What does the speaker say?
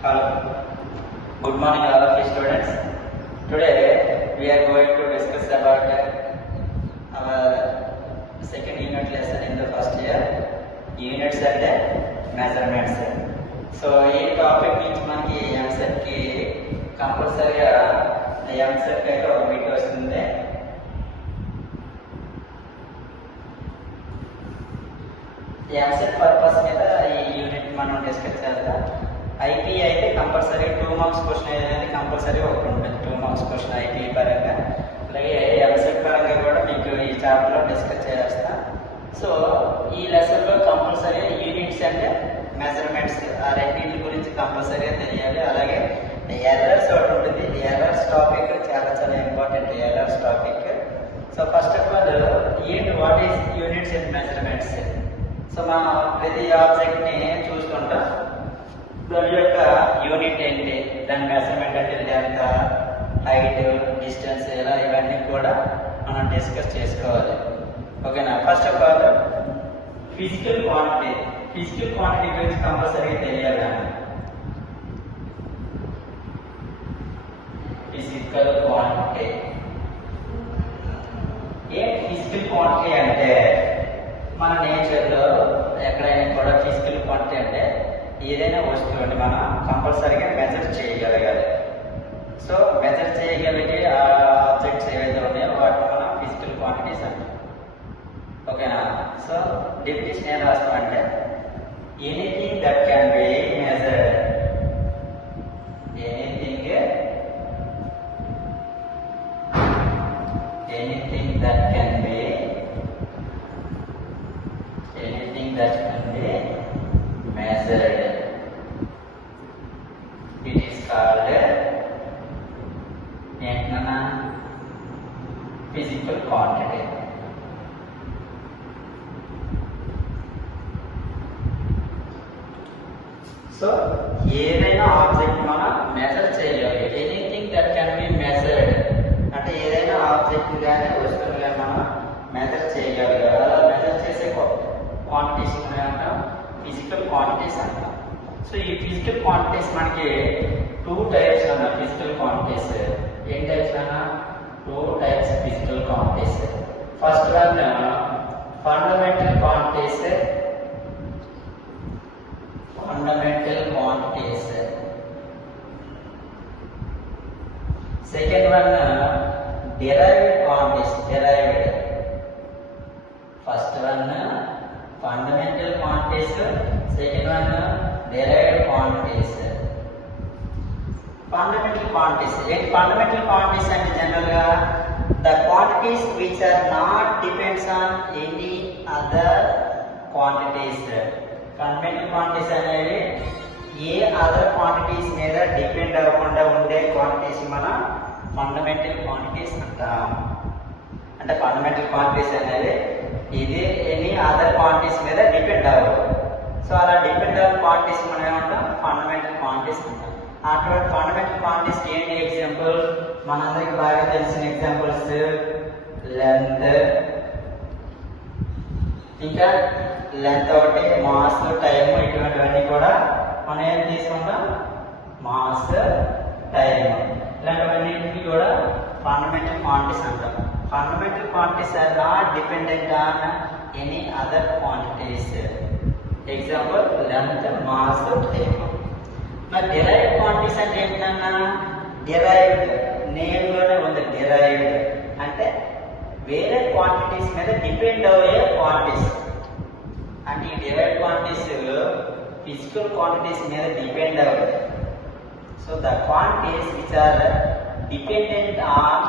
Hello. Good morning, all of you students. Today we are going to discuss about our second unit lesson in the first year. Units and measurements. So, ఈ టాపిక్ నుంచి మనకి ఎంసెట్ కి కంపల్సరీగా ఎంసెట్ అయితే ఒక బిట్ వస్తుంది. ఎంసెట్ పర్పస్ మీద ఈ యూనిట్ మనం డిస్కస్ చేద్దాం. ఐపీ అయితే కంపల్సరీ 2 మార్క్స్ క్వశ్చన్ అనేది కంపల్సరీ ఒకటి ఉంటుంది. 2 మార్క్స్ క్వశ్చన్ ఐపీ పరంగా, అలాగే ఎంసెట్ పరంగా కూడా మీకు ఈ చాప్టర్లో డిస్కస్ చేస్తా. సో ఈ లెసన్లో కంపల్సరీ యూనిట్స్ అంటే మెజర్మెంట్స్ ఆ రెండింటి గురించి కంపల్సరీగా తెలియాలి. అలాగే ఎర్రర్స్ ఒకటి ఉంటుంది. ఎర్రర్స్ టాపిక్ చాలా చాలా important. Errors topic. So first of all ఏంటి what is units and measurements. So మనం ప్రతి ఆబ్జెక్ట్ని చూసుకుంటాం. దాని యొక్క యూనిట్ ఏంటి, దాని మెజర్మెంట్ అంటే ఎంత, హైట్, డిస్టెన్స్, ఇలా ఇవన్నీ కూడా మనం డిస్కస్ చేసుకోవాలి. ఓకేనా. First of all physical quantity. Physical quantity గురించి కంపల్సరీగా తెలియాలి. ఫిజికల్ క్వాంటిటీ ఏంటి? ఫిజికల్ క్వాంటిటీ అంటే మన నేచర్లో ఎక్కడైనా కూడా ఫిజికల్ క్వాంటిటీ అంటే ఏదైనా వస్తువుని మనం కంపల్సరీగా మెజర్ చేయగలగాలి. సో మెజర్ చేయగలిగే ఆ ఆబ్జెక్ట్స్ ఏవైతే ఉన్నాయో వాటిని మనం ఫిజికల్ క్వాంటిటీస్ అంటాం. ఓకేనా. సో డెఫినేషన్ ఏం రాస్తామంటే anything that can be measured. Anything that can be measured, it is called physical quantity. So ఏదైనా ఆబ్జెక్ట్ మనం మెజర్ చేయగలి. Anything that can be measured అంటే ఏదైనా ఆబ్జెక్ట్ కానీ వస్తువులు కానీ మనం మెజర్ చేయగలగాలి. అలా మెజర్ చేసే క్వాంటిటీస్ అంటాం ఫిజికల్ క్వాంటిటీస్ అంటాం. సో ఈ ఫిజికల్ క్వాంటిటీస్ మనకి 2 టైప్స్ ఉన్నాయి. ఫిజికల్ క్వాంటిటీస్ ఏం టైప్స్ అన్నా? 2 types physical quantities. First one fundamental quantities. Fundamental quantities. Second one derived quantities. Derived. First one fundamental quantities, second one derived quantities. Fundamental quantities. Fundamental quantities and generally the quantities which are not depends on any other quantities. Fundamental quantities అనేవి ఏ other quantities మీద డిపెండ్ అవ్వకుండా ఉండే క్వాంటిటీస్ మనం fundamental quantities అంటాం. అంటే fundamental quantities అనేది ఇది any other quantities మీద డిపెండ్ అవ్వదు. సో అలా డిపెండ్ అవ్వని క్వాంటిటీస్ మనం ఏమంటాం? ఫండమెంటల్ క్వాంటిటీస్ అంటాం. అటువంటి ఫండమెంటల్ క్వాంటిటీస్ ఏంటి ఎగ్జాంపుల్? మనందరికి బాగా తెలిసిన ఎగ్జాంపుల్స్ లెంత్, ఇంకా లెంత్ ఒకటి, మాస్, టైమ్, ఇటువంటివన్నీ కూడా మనం ఏం తీసుకుంటాం? మాస్, టైమ్, ఇలాంటివన్నింటినీ కూడా ఫండమెంటల్ క్వాంటిటీస్ అంటాం. Fundamental quantities are not dependent on any other quantities. Example length, mass, time. మరి డిరైవ్డ్ క్వాంటిటీస్ అంటే ఏంటన్నా? డిరైవ్డ్ నేమ్లోనే ఉంది. డిరైవ్డ్ అంటే వేరే క్వాంటిటీస్ మీద డిపెండ్ అయ్యే క్వాంటిటీస్. అంటే ఈ డిరైవ్డ్ క్వాంటిటీస్ ఫిజికల్ క్వాంటిటీస్ మీద డిపెండ్ అవ్వదు. So the quantities which are dependent on